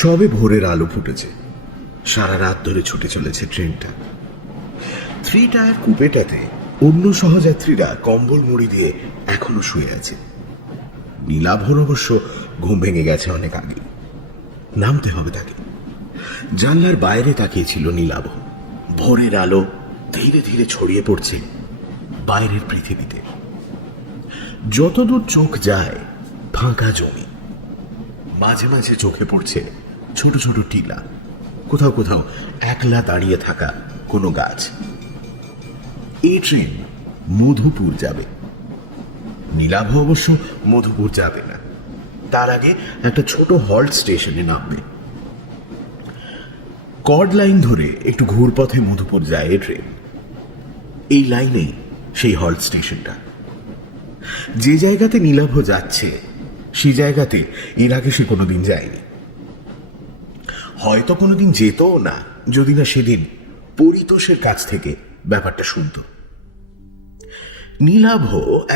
সবে ভোরের আলো ফুটেছে। সারা রাত ধরে ছুটে চলেছে ট্রেনটা। 3 টায়ার কুপেটাতে অন্য সহযাত্রীরা কম্বল মুড়ি দিয়ে এখনো শুয়ে আছে। নীলাভর অবশ্য ঘুম ভেঙে গেছে অনেক আগে। নামতে হবে তাকে। জানলার বাইরে তাকিয়েছিল নীলাভ। ভোরের আলো ধীরে ধীরে ছড়িয়ে পড়ছে বাইরের পৃথিবীতে। যতদূর চোখ যায় ফাঁকা জমি, মাঝে মাঝে চোখে পড়ছে ছোট ছোট টিলা, কোথাও কোথাও একলা দাঁড়িয়ে থাকা কোনো গাছ। এই ট্রেন মধুপুর যাবে। নীলাভ অবশ্য মধুপুর যাবে না, তার আগে একটা ছোট হল্ট স্টেশনে নামবে। কর্ড লাইন ধরে একটু ঘুরপথে মধুপুর যায় এই ট্রেন। এই লাইনেই সেই হল্ট স্টেশনটা। যে জায়গাতে নীলাভ যাচ্ছে সেই জায়গাতে এর আগে সে কোনোদিন যায়নি। হয়তো কোনোদিন যেতও না, যদি না সেদিন পরিতোষের কাছ থেকে ব্যাপারটা শুনত। নীলাভ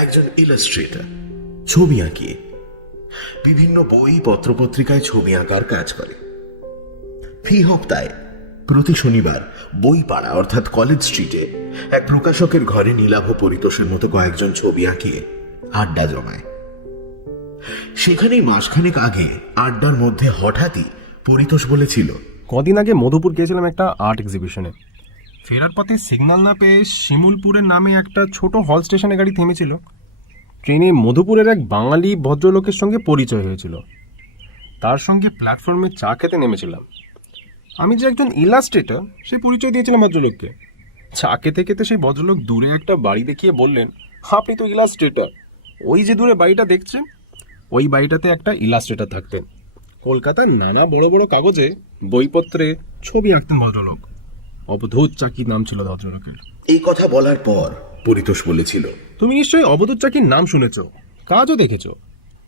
একজন ইলাস্ট্রেটর, ছবি আঁকিয়ে বিভিন্ন বই পত্রপত্রিকায় ছবি আঁকার কাজ করে। ফি হপ্তায় প্রতি শনিবার বইপাড়া অর্থাৎ কলেজ স্ট্রিটে এক প্রকাশকের ঘরে নীলাভ পরিতোষের মতো কয়েকজন ছবি আঁকিয়ে আড্ডা জমায়। সেখানেই মাসখানেক আগে আড্ডার মধ্যে হঠাৎই পরিতোষ বলেছিল, কদিন আগে মধুপুর গিয়েছিলাম একটা আর্ট এক্সিবিশনে। ফেরার পথে সিগন্যাল না পেয়ে শিমুলপুরের নামে একটা ছোট হল স্টেশনে গাড়ি থেমেছিল। ট্রেনে মধুপুরের এক বাঙালি ভদ্রলোকের সঙ্গে পরিচয় হয়েছিল। তার সঙ্গে প্ল্যাটফর্মে চা খেতে নেমেছিলাম। আমি যে একজন ইলাস্ট্রেটর সে পরিচয় দিয়েছিলাম ভদ্রলোককে। চা খেতে খেতে সেই ভদ্রলোক দূরে একটা বাড়ি দেখিয়ে বললেন, আপনি তো ইলাস্ট্রেটর, ওই যে দূরে বাড়িটা দেখছেন ওই বাড়িটাতে একটা ইলাস্ট্রেটর থাকতেন। কলকাতার নানা বড় বড় কাগজে বইপত্রে ছবি আঁকতেন ভদ্রলোক। অবধূত চাকি নাম ছিল ভদ্রলোকের। এই কথা বলার পর পরিতোষ বলেছিল, তুমি নিশ্চয়ই অবধূত চাকির নাম শুনেছ, কাজও দেখেছ।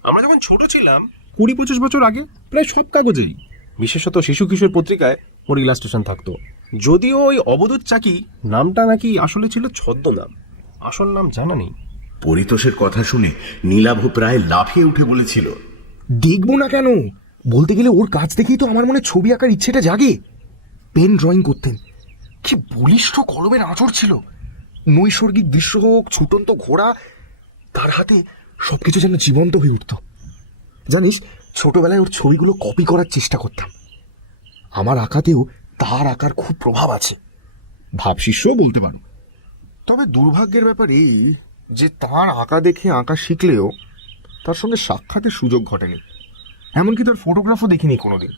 আমরা যখন ছোট ছিলাম 20-25 বছর আগে প্রায় সব কাগজেই, বিশেষত শিশু কিশোর পত্রিকায় ওর ইলাস্ট্রেশন থাকতো। যদিও ওই অবধূত চাকি নামটা নাকি আসলে ছিল ছদ্মনাম, আসল নাম জানা নেই। পরিতোষের কথা শুনে নীলাভ প্রায় লাফিয়ে উঠে বলেছিল, দেখবো না কেন, বলতে গেলে ওর কাছ থেকেই তো আমার মনে ছবি আঁকার ইচ্ছেটা জাগে। পেন ড্রয়িং করতেন, কি বলিষ্ঠ কলমের আঁচড় ছিল। নৈসর্গিক দৃশ্য হোক, ছুটন্ত ঘোড়া, তার হাতে সবকিছু যেন জীবন্ত হয়ে উঠত। জানিস, ছোটবেলায় ওর ছবিগুলো কপি করার চেষ্টা করতাম। আমার আঁকাতেও তার আঁকার খুব প্রভাব আছে, ভাবশিষ্যও বলতে পারো। তবে দুর্ভাগ্যের ব্যাপার এই যে তার আঁকা দেখে আঁকা শিখলেও তার সঙ্গে সাক্ষাতের সুযোগ ঘটেনি। এমনকি তার ফটোগ্রাফও দেখিনি কোনোদিন।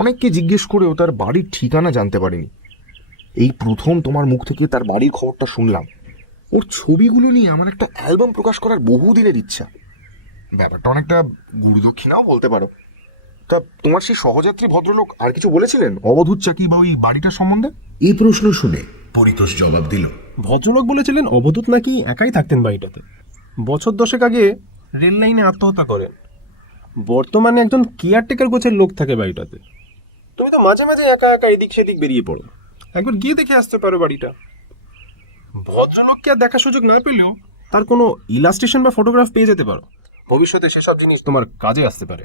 অনেককে জিজ্ঞেস করেও তার বাড়ির ঠিকানা জানতে পারিনি। এই প্রথম তোমার মুখ থেকে তার বাড়ির খবরটা শুনলাম। ওর ছবিগুলো নিয়ে আমার একটা অ্যালবাম প্রকাশ করার বহুদিনের ইচ্ছা। ব্যাপারটা অনেকটা গুরুদক্ষিণাও বলতে পারো। তা তোমার সেই সহযাত্রী ভদ্রলোক আর কিছু বলেছিলেন অবধূত চাকি বা ওই বাড়িটার সম্বন্ধে? এই প্রশ্ন শুনে পরিতোষ জবাব দিল, ভদ্রলোক বলেছিলেন অবধূত নাকি একাই থাকতেন বাড়িটাতে। বছর 10 আগে রেল লাইনে আত্মহত্যা করেন। বর্তমানে একজন কেয়ারটেকার গোছের লোক থাকে বাড়িটাতে। তুমি তো মাঝে মাঝে একা একা এদিক সেদিক বেরিয়ে পড়ো, একবার গিয়ে দেখে আসতে পারো বাড়িটা। ভদ্রলোককে আর দেখার সুযোগ না পেলেও তার কোনো ইলাস্ট্রেশন বা ফটোগ্রাফ পেয়ে যেতে পারো। ভবিষ্যতে সেসব জিনিস তোমার কাজে আসতে পারে।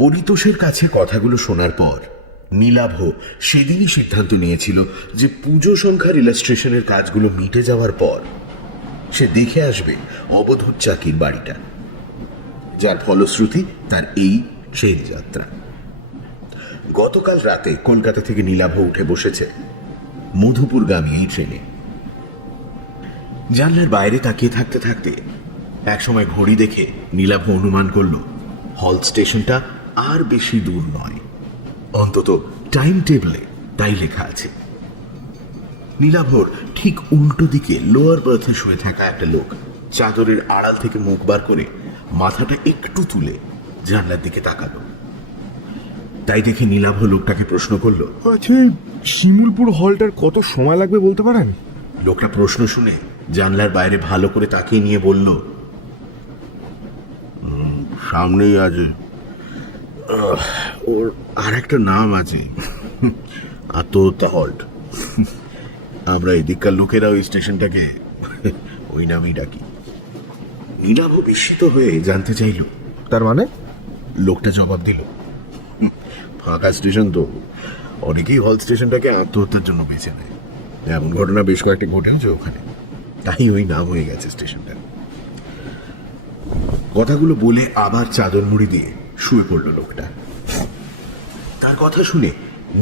পরিতোষের কাছে কথাগুলো শোনার পর নীলাভ সেদিনই সিদ্ধান্ত নিয়েছিল যে পুজো সংখ্যার ইলাস্ট্রেশনের কাজগুলো মিটে যাওয়ার পর সে দেখে আসবে অবধূত চাকির বাড়িটা, যার ফলশ্রুতি তার এই ট্রেন যাত্রা। গতকাল রাতে কলকাতা থেকে নীলাভ উঠে বসেছে মধুপুরগামী এই ট্রেনে। জানলার বাইরে তাকিয়ে থাকতে থাকতে একসময় ঘড়ি দেখে নীলাভ অনুমান করল হল স্টেশনটা আর বেশি দূর নয়, অন্তত টাইম টেবিলে তাই লেখা আছে। নীলাভর ঠিক উল্টো দিকে লোয়ার বার্থে শুয়ে থাকা একটা লোক চাদরের আড়াল থেকে মুখ বার করে মাথাটা একটু তুলে জানলার দিকে তাকালো। তাই দেখে নীলাভ লোকটাকে প্রশ্ন করলো, আচ্ছা, শিমুলপুর হলটার কত সময় লাগবে বলতে পারেন? লোকটা প্রশ্ন শুনে জানলার বাইরে ভালো করে তাকিয়ে নিয়ে বলল, সামনেই আছে, ওর আর একটা নাম আছে, আত্মহত্যা হল্ট। আমরা এদিককার লোকেরা ওই স্টেশনটাকে ওই নামেই ডাকি। নীলাভ বিস্মিত হয়ে জানতে চাইল, তার মানে? লোকটা জবাব দিল, ফাঁকা স্টেশন তো, অনেকেই হল স্টেশনটাকে আত্মহত্যার জন্য বেছে নেয়। এমন ঘটনা বেশ কয়েকটি ঘটেছে ওখানে, তাই ওই নাম হয়ে গেছে স্টেশনটা। কথাগুলো বলে আবার চাদর মুড়ি দিয়ে শুয়ে পড়ল লোকটা। তার কথা শুনে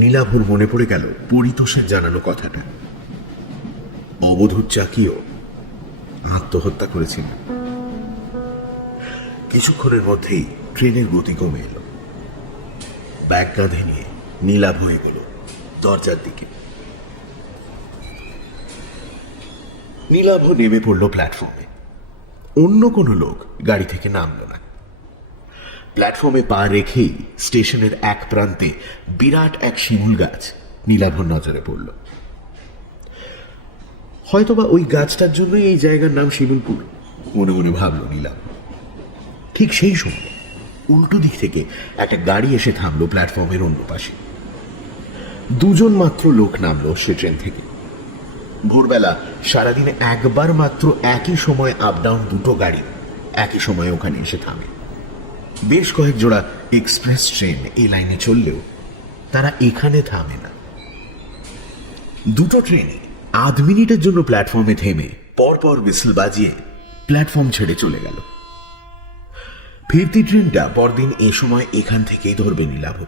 নীলাভর মনে পড়ে গেল পরিতোষের জানানো কথাটা। অবধূত চাকিও আত্মহত্যা করেছিল। কিছুক্ষণের মধ্যেই ট্রেনের গতি কমে এলো। ব্যাগ কাঁধে নিয়ে নীলাভ এগোল দরজার দিকে। নীলাভ নেমে পড়ল প্ল্যাটফর্মে। অন্য কোনো লোক গাড়ি থেকে নামলো না। প্ল্যাটফর্মে পা রেখেই স্টেশনের এক প্রান্তে বিরাট এক শিমুল গাছ নীলাভর নজরে পড়ল। হয়তোবা ওই গাছটার জন্যই এই জায়গার নাম শিমুলপুর, মনে মনে ভাবল নীলাভ। ঠিক সেই সময় উল্টো দিক থেকে একটা গাড়ি এসে থামলো প্ল্যাটফর্মের অন্য পাশে। দুজন মাত্র লোক নামলো সে ট্রেন থেকে। ভোরবেলা সারাদিনে একবার মাত্র একই সময় আপ ডাউন দুটো গাড়ি একই সময় ওখানে এসে থামে। বেশ কয়েক জোড়া এক্সপ্রেস ট্রেন এই লাইনে চললেও তারা এখানে থামে না। দুটো ট্রেনে আধ মিনিটের জন্য প্ল্যাটফর্মে থেমে পরপর বিসল বাজিয়ে প্ল্যাটফর্ম ছেড়ে চলে গেল। ফিরতি ট্রেনটা পরদিন এ সময় এখান থেকেই ধরবে নীলাভ।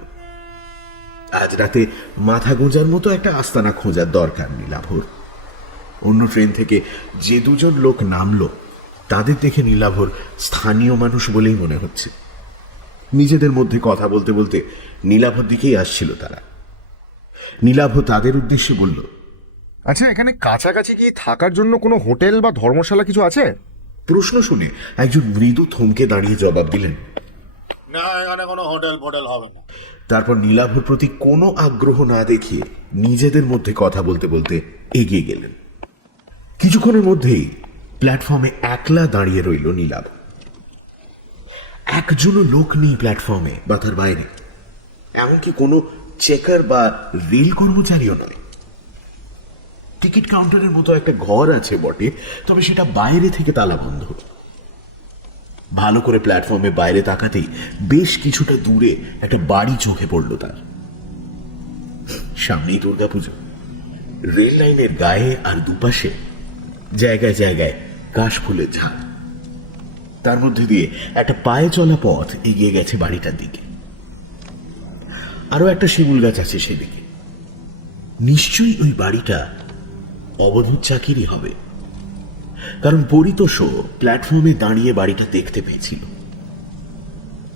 আজ রাতে মাথা গোঁজার মতো একটা আস্তানা খোঁজার দরকার নীলাভর। অন্য ট্রেন থেকে যে দুজন লোক নামলো তাদের দেখে নীলাভর স্থানীয় মানুষ বলেই মনে হচ্ছে। নিজেদের মধ্যে কথা বলতে বলতে নীলাভর দিকেই আসছিল তারা। নীলাভ তাদের উদ্দেশ্যে বলল, আচ্ছা, এখানে কাছাকাছি কি থাকার জন্য কোনো হোটেল বা ধর্মশালা কিছু আছে? প্রশ্ন শুনে একজন মৃদু থমকে দাঁড়িয়ে জবাব দিলেন, না, এখানে কোনো হোটেল ফোটেল হবে না। তারপর নীলাভর প্রতি কোনো আগ্রহ না দেখিয়ে নিজেদের মধ্যে কথা বলতে বলতে এগিয়ে গেলেন। কিছুক্ষণের মধ্যেই প্ল্যাটফর্মে একলা দাঁড়িয়ে রইল নীলাভ। একজনও লোক নেই প্ল্যাটফর্মে বা তার বাইরে, এমনকি কোনো চেকার বা রেল কর্মচারীও নয়। টিকিট কাউন্টারের মতো একটা ঘর আছে বটে, তবে সেটা বাইরে থেকে তালা বন্ধ। ভালো করে প্ল্যাটফর্মে বাইরে তাকাতেই বেশ কিছুটা দূরে একটা বাড়ি চোখে পড়ল তার। সামনেই দুর্গাপুজো। রেল লাইনের গায়ে আর দুপাশে জায়গায় জায়গায় কাশফুলের ঝাড়। তার মধ্যে দিয়ে একটা পায়ে চলা পথ এগিয়ে গেছে বাড়িটার দিকে। আরো একটা শিমুল গাছ আছে সেদিকে। নিশ্চয়ই ওই বাড়িটা অবধূত চাকিরই হবে, কারণ পরিতোষও প্ল্যাটফর্মে দাঁড়িয়ে বাড়িটা দেখতে পেয়েছিল।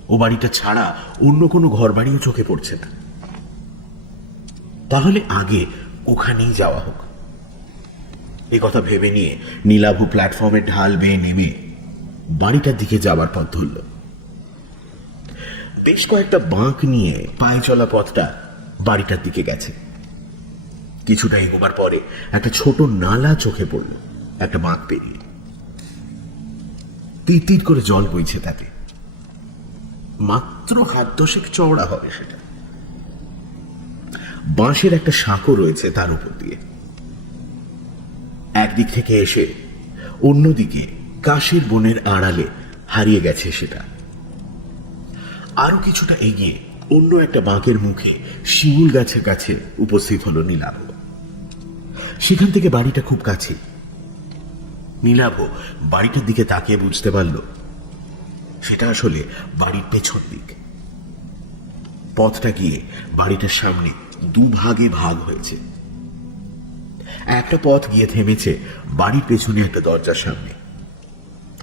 ও বাড়িটা ছাড়া অন্য কোনো ঘর বাড়িও চোখে পড়ছে না। তাহলে আগে ওখানেই যাওয়া হোক। এ কথা ভেবে নিয়ে নীলাভ প্ল্যাটফর্মের ঢাল বেয়ে নেমে বাড়িটার দিকে যাবার পথ ধরল। বেশ কয়েকটা বাঁক নিয়ে পায়ে চলা পথটা বাড়িটার দিকে গেছে। কিছুটা এগোবার পরে একটা ছোট নালা চোখে পড়ল একটা বাঁক পেরিয়ে। তীর তীর করে জল বইছে তাতে। মাত্র হাত দশেক চওড়া হবে সেটা। বাঁশের একটা সাঁকো রয়েছে তার উপর দিয়ে। একদিক থেকে এসে অন্যদিকে কাশের বনের আড়ালে হারিয়ে গেছে সেটা। আরো কিছুটা এগিয়ে অন্য একটা বাঁকের মুখে শিমুল গাছের কাছে উপস্থিত হলো নীলাভ। সেখান থেকে বাড়িটা খুব কাছে। নীলাভ বাড়িটার দিকে তাকিয়ে বুঝতে পারল সেটা আসলে বাড়ির পেছন দিক। পথটা গিয়ে বাড়িটার সামনে দুভাগে ভাগ হয়েছে। একটা পথ গিয়ে থেমেছে বাড়ির পেছনে একটা দরজার সামনে।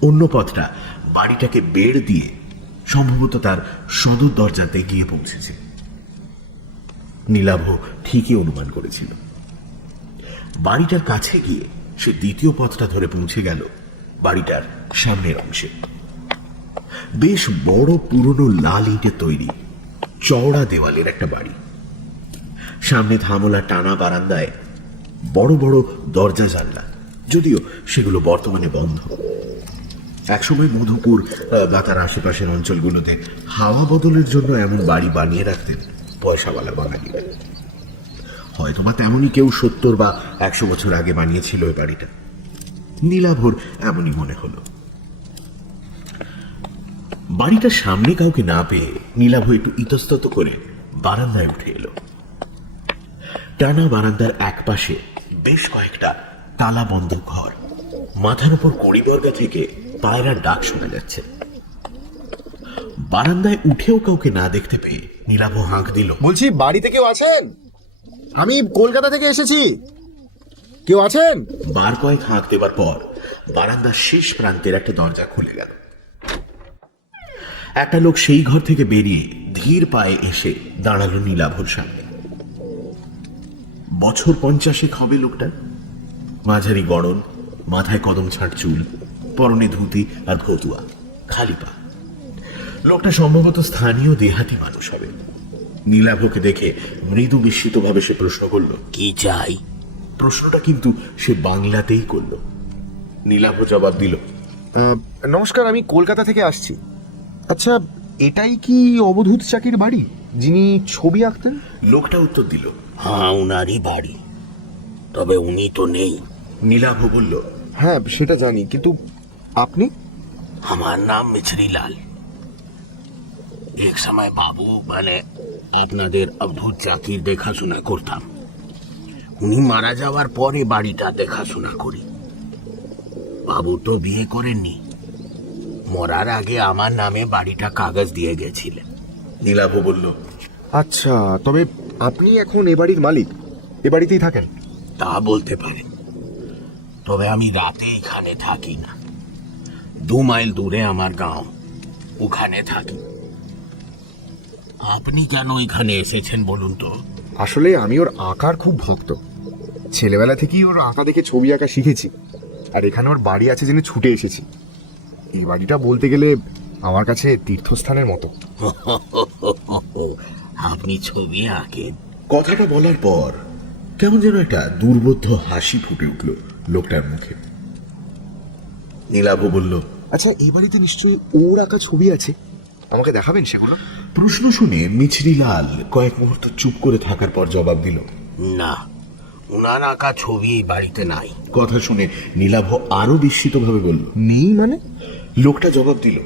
অন্য পথটা বাড়িটাকে বেড় দিয়ে সম্ভবত তার সদর দরজাতে গিয়ে পৌঁছেছে। নীলাভ ঠিকই অনুমান করেছিল। বাড়িটার কাছে গিয়ে সে দ্বিতীয় পথটা ধরে পৌঁছে গেল বাড়িটার সামনের অংশে। বেশ বড় পুরনো লাল ইটের তৈরি চওড়া দেওয়ালের একটা বাড়ি। সামনে ধামলা টানা বারান্দায় বড় বড় দরজা জানলা, যদিও সেগুলো বর্তমানে বন্ধ। একসময় মধুপুর বা তার আশেপাশের অঞ্চলগুলোতে হাওয়া বদলের জন্য এমন বাড়ি বানিয়ে রাখতেন পয়সাওয়ালা বাঙালিরা। হয়তো বা তেমনই কেউ 70 বা 100 বছর আগে বানিয়েছিল ওই বাড়িটা। নীলাভর এমনই মনে হলো। বাড়িটার সামনে কাউকে না পেয়ে নীলাভ একটু ইতস্তত করে বারান্দায় উঠে এলো। টানা বারান্দার একপাশে বেশ কয়েকটা তালা বন্ধ ঘর, মাথার উপর কড়িবর্গা থেকে পায়রার ডাক শোনা যাচ্ছে। বারান্দায় উঠেও কাউকে না দেখতে পেয়ে নীলাভ হাঁক দিল, বলছি বাড়িতে কেউ আছেন? আমি কলকাতা থেকে এসেছি, কেউ আছেন? বার কয়েক হাঁক দেবার পর বারান্দার শেষ প্রান্তের একটা দরজা খুলে গেল। একটা লোক সেই ঘর থেকে বেরিয়ে ধীর পায়ে এসে দাঁড়ালো নীলাভর সামনে। বছর 50 হবে লোকটা, মাঝারি গড়ন, মাথায় কদম ছাড় চুল, পরনে ধুতি আর ভতুয়া, খালি পা। লোকটা সম্ভবত স্থানীয় দেহাতি মানুষ হবে। নীলাভকে দেখে মৃদু বিস্মিত ভাবে সে প্রশ্ন করল, কি চাই? প্রশ্নটা কিন্তু সে বাংলাতেই করল। নীলাভ জবাব দিল, নমস্কার, আমি কলকাতা থেকে আসছি। আচ্ছা, এটাই কি অবধূত চাকির বাড়ি, যিনি ছবি আঁকতেন? লোকটা উত্তর দিল। হ্যাঁ, উনারই বাড়ি, তবে উনি তো নেই। নীলাভ বলল, হ্যাঁ সেটা জানি, কিন্তু আপনি? আমার নাম মিছরিলাল। এক সময় বাবু মানে আপনাদের অবধূত চাকির দেখাশোনা করতাম। উনি মারা যাওয়ার পরে বাড়িটা দেখাশোনা করি। বাবু তো বিয়ে করেননি, মরার আগে আমার নামে বাড়িটা কাগজ দিয়ে গেছিলেন। নীলাভ বলল, আচ্ছা, তবে আপনি এখন এ বাড়ির মালিক, এ বাড়িতেই থাকেন? তা বলতে পারেন, তবে আমি রাতে এখানে থাকি না। 2 মাইল দূরে আমার গাঁও, ওখানে থাকি। আপনি কেন এখানে এসেছেন বলুন তো? আসলে আমি ওর আঁকার খুব ভক্ত, ছেলেবেলা থেকেই ওর আঁকা দেখে ছবি আঁকা শিখেছি, আর এখানে ওর বাড়ি আছে জেনে ছুটে এসেছি। এই বাড়িটা বলতে গেলে আমার কাছে তীর্থস্থানের মতো। আপনি ছবি আঁকেন? কথাটা বলার পর কেমন যেন একটা দুর্বোধ্য হাসি ফুটে উঠল লোকটার মুখে। নীলাভ বলল, আচ্ছা, এই বাড়িতে নিশ্চয়ই ওর আঁকা ছবি আছে, আমাকে দেখাবেন সেগুলো? প্রশ্ন শুনে মিছরিলাল কয়েক মুহূর্ত চুপ করে থাকার পর জবাব দিল, না, উনার আঁকা ছবি এই বাড়িতে নাই। কথা শুনে নীলাভ আরো বিস্মিত ভাবে বলল, নেই মানে? লোকটা জবাব দিল,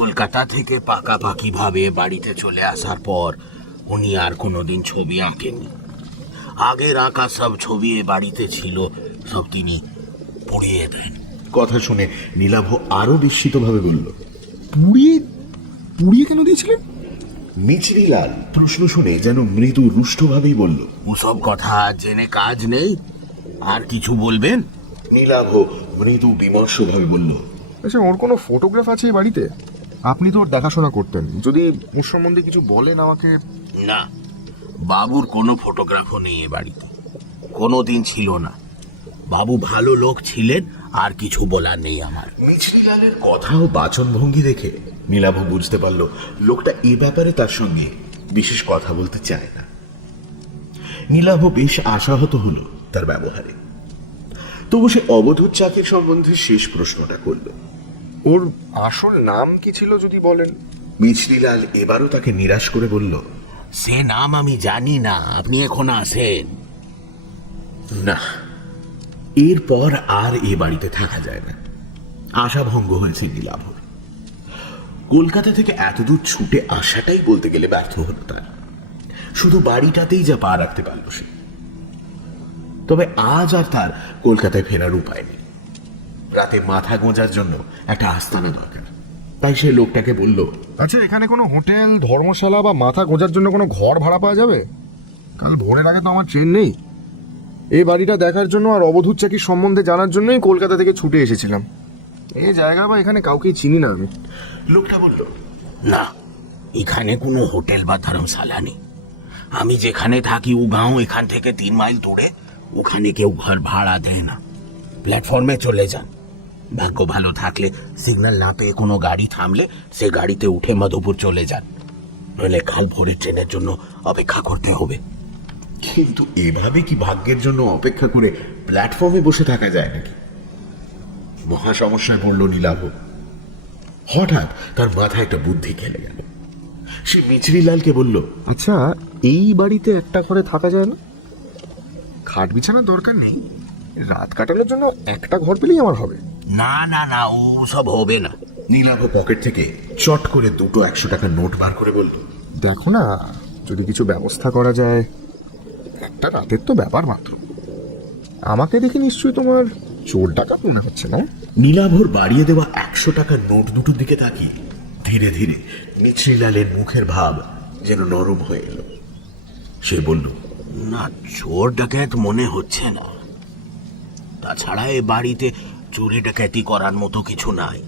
কলকাতা থেকে পাকাপাকি ভাবে বাড়িতে চলে আসার পর উনি আর কোনোদিন ছবি আঁকেননি। আগের আঁকা সব ছবি এ বাড়িতে ছিল, সব তিনি পুড়িয়ে দেন। কথা শুনে নীলাভ আরো বিস্মিত ভাবে বলল, পুড়িয়ে? পুড়িয়ে কেন দিয়েছিলেন? মিছরিলাল প্রশ্ন শুনে যেন মৃদু রুষ্টভাবেই বলল, ওসব কথা জেনে কাজ নেই, আর কিছু বলবেন? নীলাভ মৃদু বিমর্ষ ভাবে বলল, আচ্ছা, ওর কোনো ফটোগ্রাফ আছে এই বাড়িতে? আপনি তো ওর দেখাশোনা করতেন, যদি ওর সম্বন্ধে কিছু বলেন আমাকে। না, বাবুর কোনো ফটোগ্রাফও নেই এ বাড়িতে, কোনোদিন ছিল না। বাবু ভালো লোক ছিলেন, আর কিছু বলার নেই আমার। মিছরিলালের কথা ও বাচনভঙ্গি দেখে নীলাভ বুঝতে পারল লোকটা এ ব্যাপারে তার সঙ্গে বিশেষ কথা বলতে চায় না। নীলাভ বেশ আশাহত হলো তার ব্যবহারে। তবু সে অবধূত চাকির সম্বন্ধে শেষ প্রশ্নটা করল। ওর আসল নাম কি ছিল যদি বলেন? মিছরিলাল এবারও তাকে নিরাশ করে বলল, সে নাম আমি জানি না, আপনি এখন আসেন। না, এরপর আর এ বাড়িতে থাকা যায় না। আশা ভঙ্গ হয়েছে নীলাভর। কলকাতা থেকে এতদূর ছুটে আসাটাই বলতে গেলে ব্যর্থ হলো তার। শুধু বাড়িটাতেই যা পা রাখতে পারল সে। তবে আজ আর তার কলকাতায় ফেরার উপায় নেই। রাতে মাথা গোঁজার জন্য একটা আস্তানা দরকার। তাই সে লোকটাকে বলল, আচ্ছা, এখানে কোনো হোটেল, ধর্মশালা বা মাথা গোঁজার জন্য কোনো ঘর ভাড়া পাওয়া যাবে? কাল ভোরের আগে তো আমার ট্রেন নেই। এই বাড়িটা দেখার জন্য আর অবধূত চাকির সম্বন্ধে জানার জন্যই কলকাতা থেকে ছুটে এসেছিলাম। এই জায়গা বা এখানে কাউকেই চিনি না আমি। লোকটা বলল, না, এখানে কোনো হোটেল বা ধর্মশালা নেই। আমি যেখানে থাকি ও গাঁও এখান থেকে 3 মাইল দূরে, ওখানে কেউ ঘর ভাড়া দেয় না। প্ল্যাটফর্মে চলে যান, ভাগ্য ভালো থাকলে সিগন্যাল না পেয়ে কোনো গাড়ি থামলে সে গাড়িতে উঠে মধুপুর চলে যান, নইলে কাল ভোরের ট্রেনের জন্য অপেক্ষা করতে হবে। কিন্তু এভাবে কি ভাগ্যের জন্য অপেক্ষা করে প্ল্যাটফর্মে বসে থাকা যায় নাকি? মহা সমস্যায় পড়ল নীলাভ। হঠাৎ তার মাথায় একটা বুদ্ধি খেলে গেল। সে মিছরিলালকে বলল, আচ্ছা, এই বাড়িতে একটা ঘরে থাকা যায় না? খাট বিছানার দরকার নেই, রাত কাটানোর জন্য একটা ঘর পেলেই আমার হবে। না না না, ও সব হবে না। নীলাভ পকেট থেকে চট করে দুটো 100 টাকার নোট বার করে বলল, দেখো না, যদি কিছু ব্যবস্থা করা যায়। একটা রাতের তো ব্যাপার মাত্র। আমাকে দেখে নিশ্চয়ই তোমার চোর টাকা মনে হচ্ছে না? নীলাভর বাড়িয়ে দেওয়া 100 টাকার নোট দুটোর দিকে তাকিয়ে ধীরে ধীরে মিছরিলালের মুখের ভাব যেন নরম হয়ে এলো। সে বলল, না, চোর ডাকাত মনে হচ্ছে না। তাছাড়া এ বাড়িতে চুরি ডাকাতি করার মতো কিছু নাই।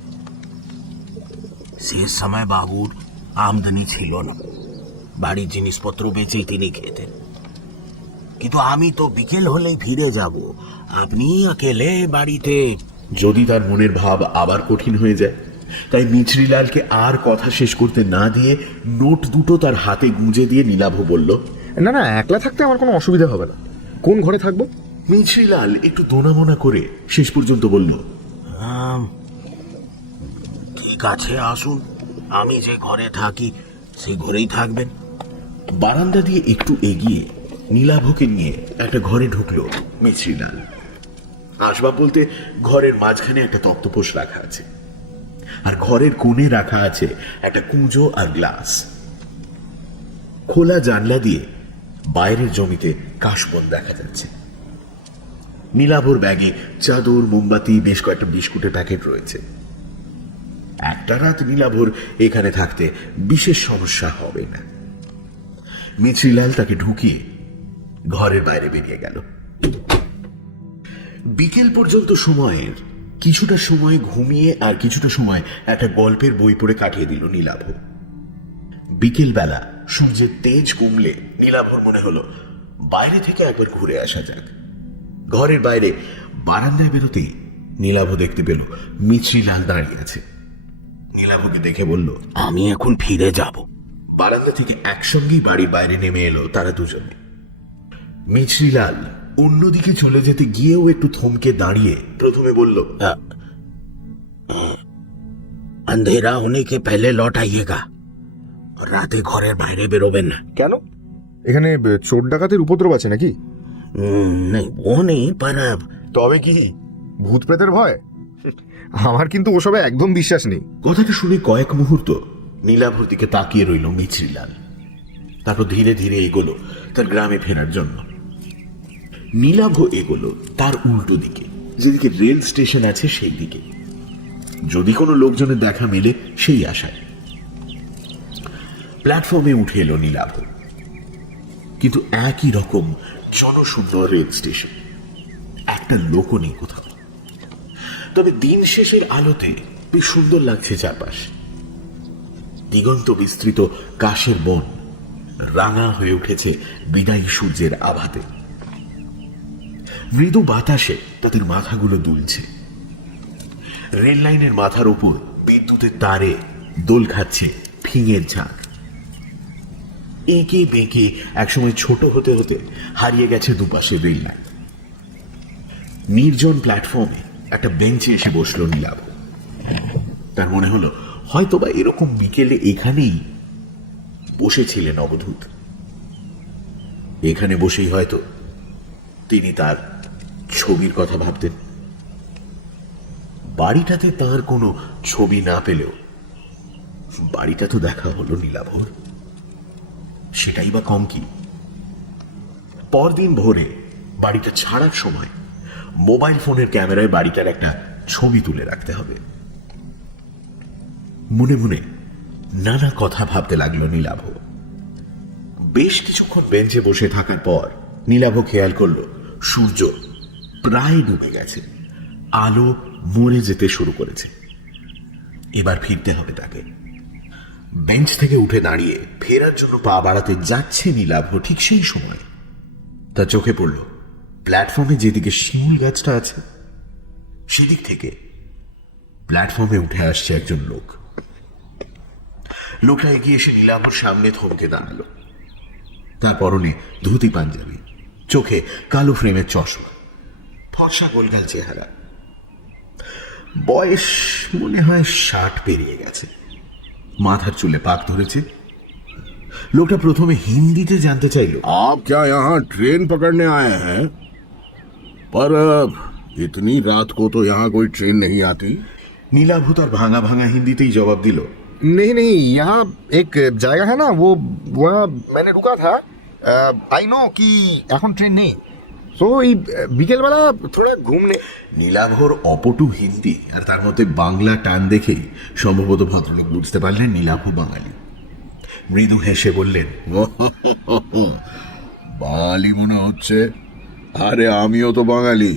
শেষ সময় বাবুর আমদানি ছিল না, বাড়ির জিনিসপত্র বেচেই তিনি খেতেন। কিন্তু আমি তো বিকেল হলেই ফিরে যাব, আপনি একেলে বাড়িতে। যদি তার মনের ভাব আবার কঠিন হয়ে যায়, তাই মিছরিলালকে আর কথা শেষ করতে না দিয়ে নোট দুটো তার হাতে গুঁজে দিয়ে নীলাভ বলল, না না, একলা থাকতে আমার কোনো অসুবিধা হবে না। কোন ঘরে থাকবো? মিছরিলাল একটু দোনামোনা করে শেষ পর্যন্ত বলল, ঠিক আছে, আসুন। আমি যে ঘরে থাকি সেই ঘরেই থাকবেন। বারান্দা দিয়ে একটু এগিয়ে নীলাভকে নিয়ে একটা ঘরে ঢুকলো মিছরিলাল। আসবাব বলতে ঘরের মাঝখানে একটা তক্তপোষ রাখা আছে, আর ঘরের কোণে রাখা আছে একটা কুঁজো আর গ্লাস। খোলা জানলা দিয়ে বাইরের জমিতে কাশবন দেখা যাচ্ছে। নীলাভর ব্যাগে চাদর, মোমবাতি, বেশ কয়েকটা বিস্কুটের প্যাকেট রয়েছে। একটা রাত নীলাভর এখানে থাকতে বিশেষ সমস্যা হবে না। মিছরিলাল তাকে ঢুকিয়ে ঘরের বাইরে বেরিয়ে গেল। বিকেল পর্যন্ত সময়ের কিছুটা সময় ঘুমিয়ে আর কিছুটা সময় একটা গল্পের বই পড়ে কাটিয়ে দিল নীলাভ। বিকেল বেলা সূর্যের তেজ কমলে নীলাভর মনে হলো বাইরে থেকে একবার ঘুরে আসা যাক। ঘরের বাইরে বারান্দায় বেরোতেই নীলাভ দেখতে পেল মিছরিলাল দাঁড়িয়ে আছে। নীলাভকে দেখে বলল, আমি এখন ফিরে যাব। বারান্দা থেকে একসঙ্গেই বাড়ির বাইরে নেমে এলো তারা দুজনে। মিছরিলাল অন্যদিকে চলে যেতে গিয়েও একটু থমকে দাঁড়িয়ে প্রথমে বলল, अंधेरा होने के पहले लौट आइएगा, রাতে ঘরের বাইরে বেরোবেন না। কেন? এখানে চোর ডাকাতের উপদ্রব আছে নাকি? नहीं वो नहीं, पर তবে কি ভূত প্রেতের ভয়? আমার কিন্তু ওসবে একদম বিশ্বাস নেই। কথাটা শুনে কয়েক মুহূর্ত নীলাভর দিকে তাকিয়ে রইল মিছরিলাল। তারপর ধীরে ধীরে এগোলো তার গ্রামে ফেরার জন্য। নীলাভ এগোলো তার উল্টো দিকে, যেদিকে রেল স্টেশন আছে সেই দিকে, যদি কোনো লোকজনের দেখা মেলে সেই আশায়। প্ল্যাটফর্মে উঠে এলো নীলাভ, কিন্তু একই রকম জনশূন্য রেল স্টেশন, একটা লোকও নেই কোথাও। তবে দিন শেষের আলোতে বেশ সুন্দর লাগছে চারপাশ। দিগন্ত বিস্তৃত কাশের বন রাঙা হয়ে উঠেছে বিদায়ী সূর্যের আভাতে। মৃদু বাতাসে তাদের মাথাগুলো দুলছে। রেল লাইনের মাথার উপর বিদ্যুতের তারে দোল খাচ্ছে ফিঙের ঝাঁক। এঁকে বেঁকে একসময় ছোট হতে হতে হারিয়ে গেছে দুপাশে রেল লাইন। নির্জন প্ল্যাটফর্মে একটা বেঞ্চে এসে বসলো নীলাভ। তার মনে হলো হয়তোবা এরকম বিকেলে এখানেই বসেছিলেন অবধূত। এখানে বসেই হয়তো তিনি তার ছবির কথা ভাবতেন। বাড়িটাতে তার কোনো ছবি না পেলেও বাড়িটা তো দেখা হলো নীলাভর, সেটাই বা কম কি। পরদিন ভোরে বাড়িটা ছাড়ার সময় মোবাইল ফোনের ক্যামেরায় বাড়িটার একটা ছবি তুলে রাখতে হবে। মনে মনে নানা কথা ভাবতে লাগলো নীলাভ। বেশ কিছুক্ষণ বেঞ্চে বসে থাকার পর নীলাভ খেয়াল করলো সূর্য প্রায় ডুবে গেছে, আলো মরে যেতে শুরু করেছে। এবার ফিরতে হবে তাকে। বেঞ্চ থেকে উঠে দাঁড়িয়ে ফেরার জন্য পা বাড়াতে যাচ্ছে নীলাভ, ঠিক সেই সময় তার চোখে পড়ল প্ল্যাটফর্মে যেদিকে শিমুল গাছটা আছে সেদিক থেকে প্ল্যাটফর্মে উঠে আসছে একজন লোক। লোকটা এগিয়ে এসে নীলাভর সামনে থমকে দাঁড়ালো। তার পরনে ধুতি পাঞ্জাবি, চোখে কালো ফ্রেমের চশমা, ফর্সা গোলগাল চেহারা। বয়স মনে হয় 60 পেরিয়ে গেছে। মাথার চুলে পাক ধরেছে। লোকটা প্রথমে হিন্দিতে জানতে চাইল, आप क्या यहाँ ट्रेन पकड़ने आए हैं? पर इतनी रात को तो यहाँ कोई ट्रेन नहीं आती। নীলাভ তার ভাঙা ভাঙা হিন্দিতেই জবাব দিল, नहीं नहीं यहाँ एक জায়গা है ना वो वहाँ मैंने रुका था आई नो कि এখন ট্রেন নেই তো এই বিকেলবেলা থোড়া ঘুমনে। নীলাভর অপটু হিন্দি আর তার মধ্যে বাংলা টান দেখেই সম্ভবত ভদ্রলোক বুঝতে পারলেন নীলাভ বাঙালি। মৃদু হেসে বললেন, বাঙালি মনে হচ্ছে। আরে আমিও তো বাঙালি।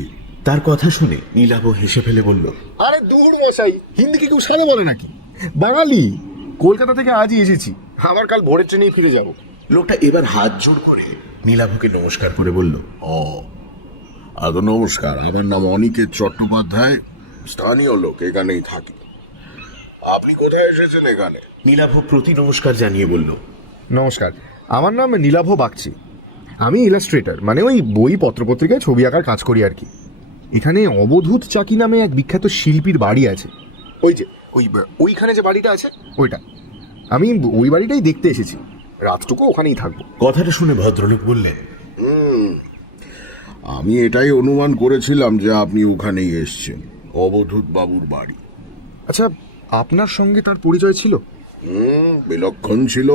তার কথা শুনে নীলাভ হেসে ফেলে বলল, আরে দূর মশাই, হিন্দি কি কেউ সারা বলে নাকি? বাঙালি, কলকাতা থেকে আজই এসেছি, আবার কাল ভোরের ট্রেনেই ফিরে যাব। লোকটা এবার হাত জোড় করে নীলাভকে নমস্কার করে বলল, ও আদৌ নমস্কার, আমার নাম অনিকেত চট্টোপাধ্যায়, স্থানীয় লোক, এখানেই থাকি। আপনি কোথায় এসেছেন এখানে? নীলাভ প্রতি নমস্কার জানিয়ে বলল, নমস্কার, আমার নাম নীলাভ বাগচি, আমি ইলাস্ট্রেটর, মানে ওই বই পত্রপত্রিকায় ছবি আঁকার কাজ করি আর কি। এখানে অবধূত চাকি নামে এক বিখ্যাত শিল্পীর বাড়ি আছে, ওই যে ওইখানে যে বাড়িটা আছে ওইটা। আমি ওই বাড়িটাই দেখতে এসেছি, রাতটুকু ওখানেই থাকবো। কথাটা শুনে ভদ্রলোক বললেন, আমি এটাই অনুমান করেছিলাম যে আপনি ওখানেই এসছেন, অবধূত বাবুর বাড়ি। আচ্ছা, আপনার সঙ্গে তার পরিচয় ছিল? বিলক্ষণ ছিল।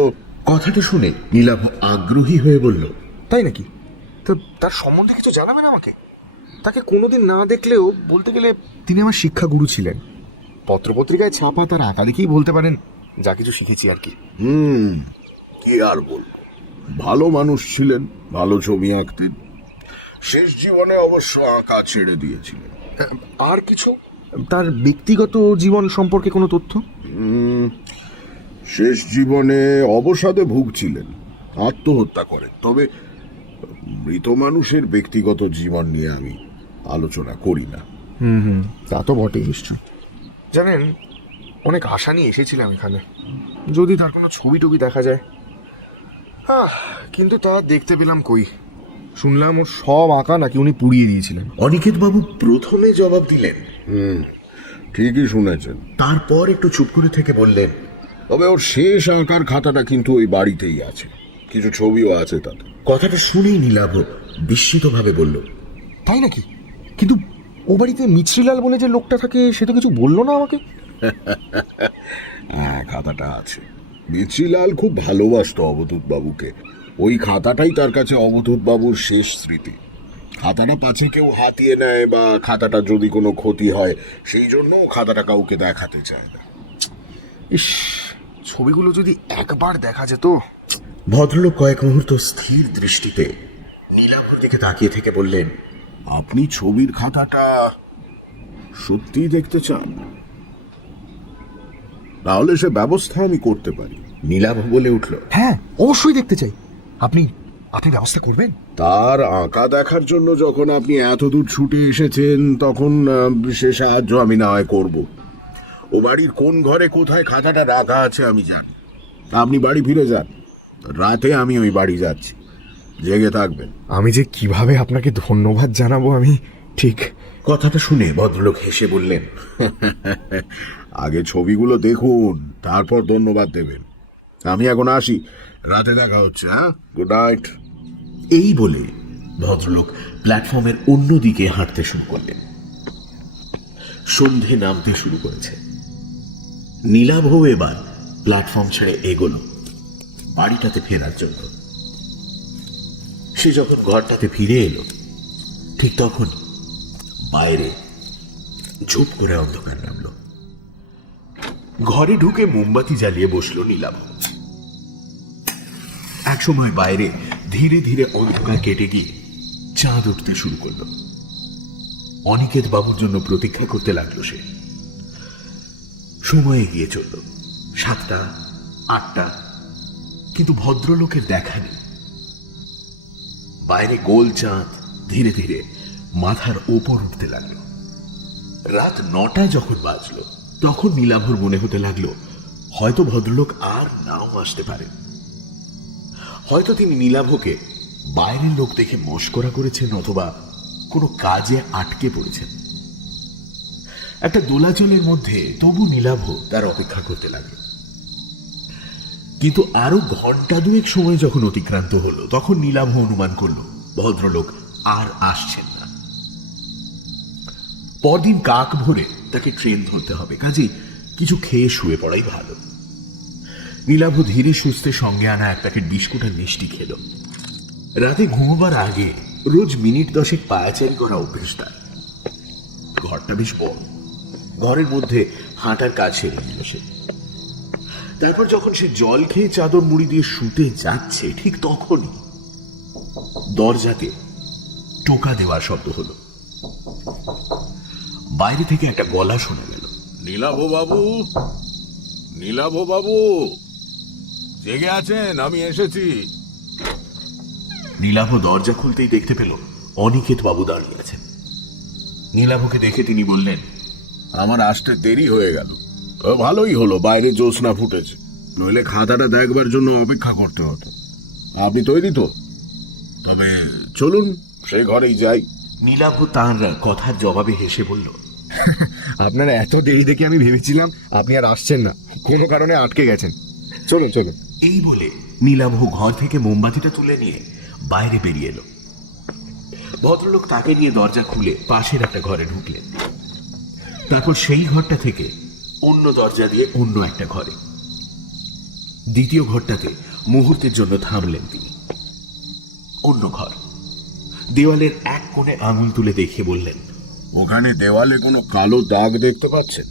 কথাটা শুনে নীলাভ আগ্রহী হয়ে বলল, তাই নাকি? তো তার সম্বন্ধে কিছু জানাবেন আমাকে? তাকে কোনোদিন না দেখলেও বলতে গেলে তিনি আমার শিক্ষাগুরু ছিলেন। পত্রপত্রিকায় ছাপা তার আঁকা দেখেই বলতে পারেন যা কিছু শিখেছি আর কি। কি আর বলবো, ভালো মানুষ ছিলেন, ভালো ছবি আঁকতেন। শেষ জীবনে অবশ্য আঁকা ছেড়ে দিয়েছিলেন। আর কিছু তার ব্যক্তিগত জীবন সম্পর্কে কোনো তথ্য? শেষ জীবনে অবসাদে ভুগছিলেন, আত্মহত্যা করেন। তবে মৃত মানুষের ব্যক্তিগত জীবন নিয়ে আমি আলোচনা করি না। তা তো বটেই নিশ্চয়। জানেন, অনেক আশা নিয়ে এসেছিলাম এখানে, যদি তার কোনো ছবি টবি দেখা যায়। কিন্তু তা দেখতে পেলাম কই। শুনলাম ওর সব আঁকা নাকি উনি পুড়িয়ে দিয়েছিলেন। অনিকেত বাবু প্রথমে জবাব দিলেন, ঠিকই শুনেছেন। তারপর একটু চুপ করে থেকে বললেন, তবে ওর শেষ আঁকার খাতাটা কিন্তু ওই বাড়িতেই আছে, কিছু ছবিও আছে তাতে। কথাটা শুনেই নীলাভ বিস্মিতভাবে বলল, তাই নাকি? কিন্তু ও বাড়িতে মিছরিলাল বলে যে লোকটা থাকে সে তো কিছু বললো না আমাকে। হ্যাঁ, খাতাটা আছে। মিছিলাল খুব ভালোবাসতো অবধূত বাবুকে। ওই খাতাটাই তার কাছে অবধূত বাবুর শেষ স্মৃতি। খাতাটা পাছে কেউ হাতিয়ে নেয় বা খাতাটা যদি কোনো ক্ষতি হয়, সেই জন্য খাতাটা কাউকে দেখাতে চায় না। ইস, ছবিগুলো যদি একবার দেখা যেত। ভদ্রলোক কয়েক মুহূর্ত স্থির দৃষ্টিতে নীলাভর দিকে তাকিয়ে থেকে বললেন, আপনি ছবির খাতাটা সত্যি দেখতে চান? তাহলে সে ব্যবস্থা আমি করতে পারি। নীলাভ বলে উঠল, হ্যাঁ, অবশ্যই দেখতে চাই। আপনি ব্যবস্থা করবেন? তার আঁকা দেখার জন্য যখন আপনি এত দূর ছুটে এসেছেন, তখন সে সাহায্য আমি না হয় করব। ও বাড়ির কোন ঘরে কোথায় খাতাটা রাখা আছে আমি জানি। আপনি বাড়ি ফিরে যান, রাতে আমি ওই বাড়ি যাচ্ছি, জেগে থাকবেন। আমি যে কিভাবে আপনাকে ধন্যবাদ জানাবো আমি ঠিক। কথাটা শুনে ভদ্রলোক হেসে বললেন, আগে ছবিগুলো দেখুন, তারপর ধন্যবাদ দেবেন। আমি এখন আসি, রাতে দেখা হচ্ছে। হ্যাঁ, গুড নাইট। এই বলে ভদ্রলোক প্ল্যাটফর্মের অন্য দিকে হাঁটতে শুরু করলেন। সন্ধে নামতে শুরু করেছে। নীলাভ এবার প্ল্যাটফর্ম ছেড়ে এগোলো বাড়িটাতে ফেরার জন্য। সে যখন ঘরটাতে ফিরে এলো, ঠিক তখন বাইরে ঝুপ করে অন্ধকার নামল। ঘরে ঢুকে মোমবাতি জ্বালিয়ে বসলো নীলাভ। একসময় বাইরে ধীরে ধীরে অন্ধকার কেটে গিয়ে চাঁদ উঠতে শুরু করলো। অনিকেত বাবুর জন্য প্রতীক্ষা করতে লাগলো সে। সময় এগিয়ে চলল, 7টা, 8টা, কিন্তু ভদ্রলোকের দেখা নেই। বাইরে গোল চাঁদ ধীরে ধীরে মাথার ওপর উঠতে লাগলো। রাত 9টা যখন বাজলো, তখন নীলাভর মনে হতে লাগলো হয়তো ভদ্রলোক আর নাও আসতে পারেন। হয়তো তিনি নীলাভকে বাইরের লোক দেখে মশকরা করেছেন, অথবা কোনো কাজে আটকে পড়েছেন। একটা দোলাচলের মধ্যে তবু নীলাভ তার অপেক্ষা করতে লাগলো। কিন্তু আরো ঘন্টা দুয়েক সময় যখন অতিক্রান্ত হলো, তখন নীলাভ অনুমান করলো ভদ্রলোক আর আসছেন না। পরদিন কাক ভোরে তাকে ট্রেন ধরতে হবে, কাজেই কিছু খেয়ে শুয়ে পড়াই ভালো। নীলাভ ধীরে সুস্থে সঙ্গে আনা এক প্যাকেট বিস্কুট আর মিষ্টি খেল। রাতে ঘুমোবার আগে রোজ মিনিট 10 পায়াচারি করা অভ্যেস তার। ঘরটা বেশ বড়, ঘরের মধ্যে হাঁটার কাজ সেরে নিল সে। তারপর যখন সে জল খেয়ে চাদর মুড়ি দিয়ে শুতে যাচ্ছে, ঠিক তখনই দরজাতে টোকা দেওয়ার শব্দ হলো। বাইরে থেকে একটা গলা শোনা গেল। নীলাভ বাবু, নীলাভ বাবু, জেগে আছেন? আমি এসেছি। নীলাভ দরজা খুলতেই দেখতে পেল অনিকেত বাবু দাঁড়িয়ে আছেন। নীলাভকে দেখে তিনি বললেন, আমার আসতে দেরি হয়ে গেল। ভালোই হলো বাইরে জ্যোৎস্না ফুটেছে, নইলে খাতাটা দেখবার জন্য অপেক্ষা করতে হতো। আপনি তৈরি তো? তবে চলুন সে ঘরেই যাই। নীলাভ তাঁর কথার জবাবে হেসে বলল, আপনার এত দেরি দেখে আমি ভেবেছিলাম আপনি আর আসছেন না, কোনো কারণে আটকে গেছেন। চলুন চলুন। এই বলে নীলাভ ঘর থেকে মোমবাতিটা তুলে নিয়ে বাইরে বেরিয়ে এলো। ভদ্রলোক তাকে নিয়ে দরজা খুলে পাশের একটা ঘরে ঢুকলেন। তারপর সেই ঘরটা থেকে অন্য দরজা দিয়ে অন্য একটা ঘরে, দ্বিতীয় ঘরটাতে মুহূর্তের জন্য থামলেন তিনি। অন্য ঘর, দেওয়ালের এক কোণে আঙুল তুলে দেখে বললেন, ওখানে দেওয়ালে কোনো কালো দাগ দেখতে পাচ্ছেন?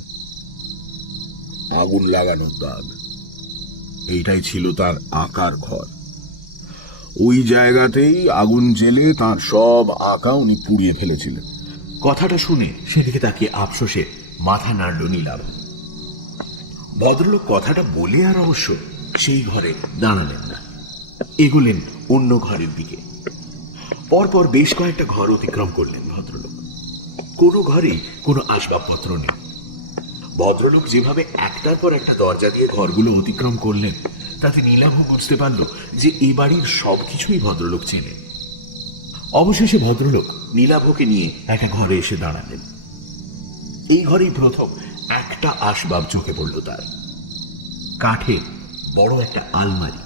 আগুন লাগানোর দাগ। এইটাই ছিল তার আঁকার ঘর। ওই জায়গাতেই আগুন জ্বেলে তার সব আঁকা উনি পুড়িয়ে ফেলেছিলেন। কথাটা শুনে সেদিকে তাকিয়ে আফসোসে মাথা নাড়ল নীলাভ। ভদ্রলোক কথাটা বলে আর অবশ্য সেই ঘরে দাঁড়ালেন না, এগোলেন অন্য ঘরের দিকে। পরপর বেশ কয়েকটা ঘর অতিক্রম করলেন ভদ্রলোক। কোনো ঘরেই কোনো আসবাবপত্র নেই। ভদ্রলোক যেভাবে একটার পর একটা দরজা দিয়ে ঘরগুলো অতিক্রম করলেন, তাতে নীলাভ বুঝতে পারল যে এই বাড়ির সবকিছুই ভদ্রলোক চেনেন। অবশেষে ভদ্রলোক নীলাভকে নিয়ে একটা ঘরে এসে দাঁড়ালেন। এই ঘরেই প্রথম একটা আসবাব চোখে পড়ল তার, কাঠে বড় একটা আলমারি।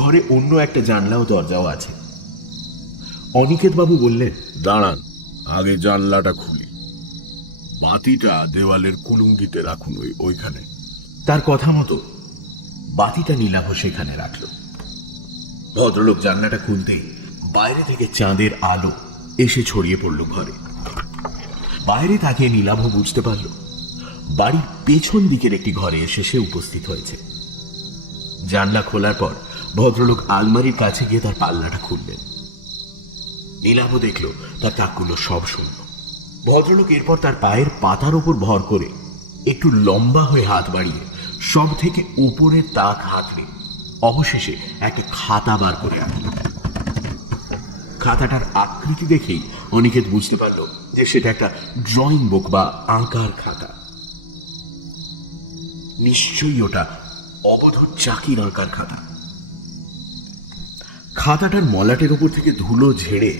ঘরে অন্য একটা জানলা ও দরজাও আছে। অনিকেত বাবু বললেন, দাঁড়ান, আগে জানলাটা খুলি। বাতিটা দেওয়ালের কুলুঙ্গিতে রাখুন, ওইখানে। তার কথা মতো বাতিটা নীলাভ সেখানে রাখল। ভদ্রলোক জানলাটা খুলতেই বাইরে থেকে চাঁদের আলো এসে ছড়িয়ে পড়ল ঘরে। বাইরে তাকিয়ে নীলাভ বুঝতে পারল বাড়ির পেছন দিকের একটি ঘরে এসে সে উপস্থিত হয়েছে। জানলা খোলার পর ভদ্রলোক আলমারির কাছে গিয়ে তার পাল্লাটা খুললেন। নীলাভ দেখল তার তাকগুলো সব শূন্য। ভদ্রলোক এরপর তার পায়ের পাতার উপর ভর করে একটু লম্বা হয়ে হাত বাড়িয়ে সব থেকে উপরের তাক হাতড়ে অবশেষে একটা খাতা বার করে আনল। খাতাটার আকৃতি দেখেই অনিকেত বুঝতে পারল যে সেটা একটা ড্রয়িং বুক বা আঁকার খাতা। নিশ্চয়ই ওটা অবধূত চাকির আঁকার খাতা। খাতাটার মলাটের উপর থেকে ধুলো ঝেড়ে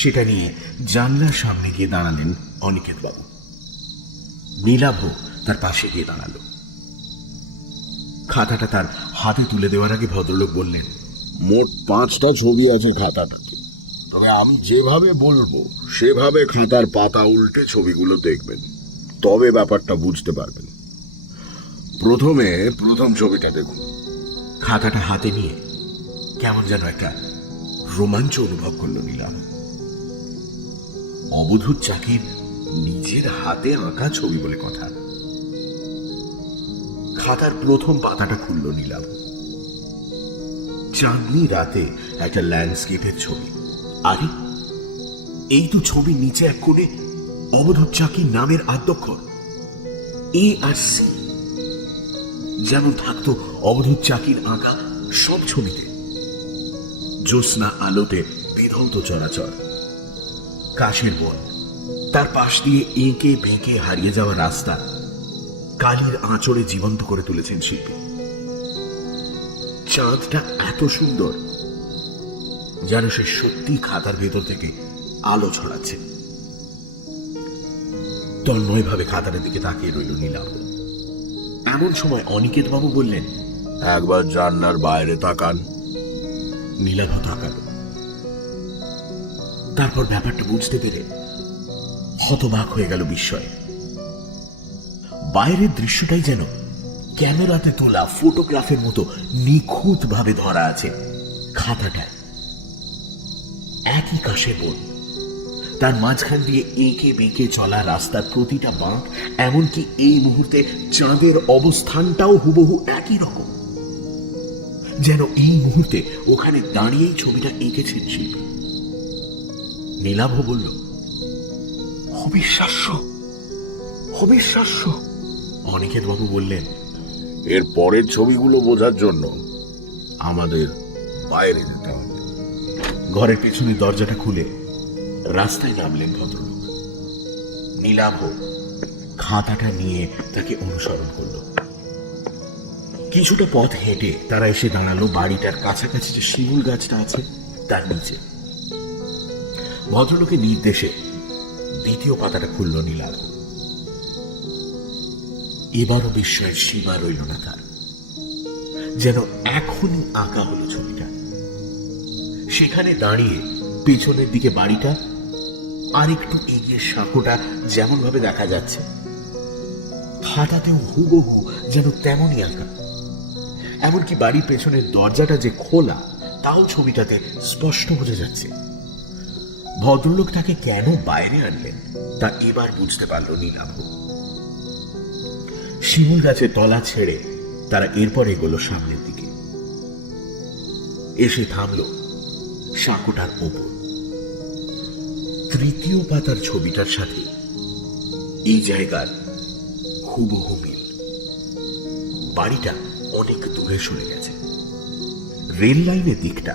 সেটা নিয়ে জানলার সামনে গিয়ে দাঁড়ালেন অনিকেত বাবু। নীলাভ তার পাশে গিয়ে দাঁড়ালো। খাতাটা তার হাতে তুলে দেওয়ার আগে ভদ্রলোক বললেন, মোট 5টা ছবি আছে খাতাটাতে। তবে আমি যেভাবে বলবো সেভাবে খাতার পাতা উল্টে ছবিগুলো দেখবেন, তবে ব্যাপারটা বুঝতে পারবেন। প্রথমে প্রথম ছবিটা দেখুন। খাতাটা হাতে নিয়ে কেমন যেন একটা রোমাঞ্চ অনুভব করল নীলাভ। অবধূত চাকির নিজের হাতে আঁকা ছবি বলে কথা। খাতার প্রথম পাতাটা খুলল নীলাভ। চাঁদনি রাতে একটা ল্যান্ডস্কেপের ছবি। আরে এই তো ছবির নিচে এক কোণে অবধূত চাকির নামের আদ্যক্ষর এ আর সি, যেমন থাকতো অবধূত চাকির আঁকা সব ছবিতে। জ্যোৎস্না আলোতে বিধৌত চরাচর, কাশের বন, তার পাশ দিয়ে এঁকে বেঁকে হারিয়ে যাওয়া রাস্তা কালির আঁচড়ে জীবন্ত করে তুলেছেন শিল্পী। চাঁদটা এত সুন্দর যেন সে সত্যি খাতার ভেতর থেকে আলো ছড়াচ্ছে। তন্ময়ভাবে খাতার দিকে তাকিয়ে রইল নীলাভ। এমন সময় অনিকেত বাবু বললেন, একবার জানলার বাইরে তাকান। নীলাভ তাকাল। তারপর ব্যাপারটা বুঝতে পেরে হতবাক হয়ে গেল বিস্ময়ে। বাইরের দৃশ্যটাই যেন ক্যামেরাতে তোলা ফটোগ্রাফের মতো নিখুঁত ভাবে ধরা আছে খাতাটায়। একই কাশের বন, তার মাঝখান দিয়ে এঁকে বেঁকে চলা রাস্তার প্রতিটা বাঁক, এমনকি এই মুহূর্তে চাঁদের অবস্থানটাও হুবহু একই রকম। যেন এই মুহূর্তে ওখানে দাঁড়িয়েই ছবিটা এঁকেছেন শিল্পী। নীলাভ বলল, অবিশ্বাস্য, অবিশ্বাস্য। অনিকেত বাবু বললেন, এর পরের ছবিগুলো বোঝার জন্য আমাদের বাইরে যেতে হবে। ঘরের পিছনে দরজাটা খুলে রাস্তায় নামলেন ভদ্রলোক। নীলাভ খাতাটা নিয়ে তাকে অনুসরণ করল। কিছুটা পথ হেঁটে তারা এসে দাঁড়ালো বাড়িটার কাছাকাছি যে শিমুল গাছটা আছে তার নিচে। ভদ্রলোকের নির্দেশে দ্বিতীয় পাতাটা খুলল নীলাভ। এবারও বিস্ময়ের সীমা রইল না তার। যেন এখনই আঁকা হলো ছবিটা। সেখানে দাঁড়িয়ে পেছনের দিকে বাড়িটা, আর একটু এগিয়ে সাঁকোটা যেমন ভাবে দেখা যাচ্ছে, খাতাতেও হুবহু যেন তেমনই আঁকা। এমনকি বাড়ির পেছনের দরজাটা যে খোলা তাও ছবিটাতে স্পষ্ট বোঝা যাচ্ছে। ভদ্রলোক তাকে কেন বাইরে আনলেন তা এবার বুঝতে পারল নীলাভ। শিমুল গাছের তলা ছেড়ে তারা এরপর এগোলো সামনের দিকে। এসে থামল সাঁকোটার ওপর। তৃতীয় পাতার ছবিটার সাথে এই জায়গার হুবহু মিল। বাড়িটা অনেক দূরে সরে গেছে। রেল লাইনের দিকটা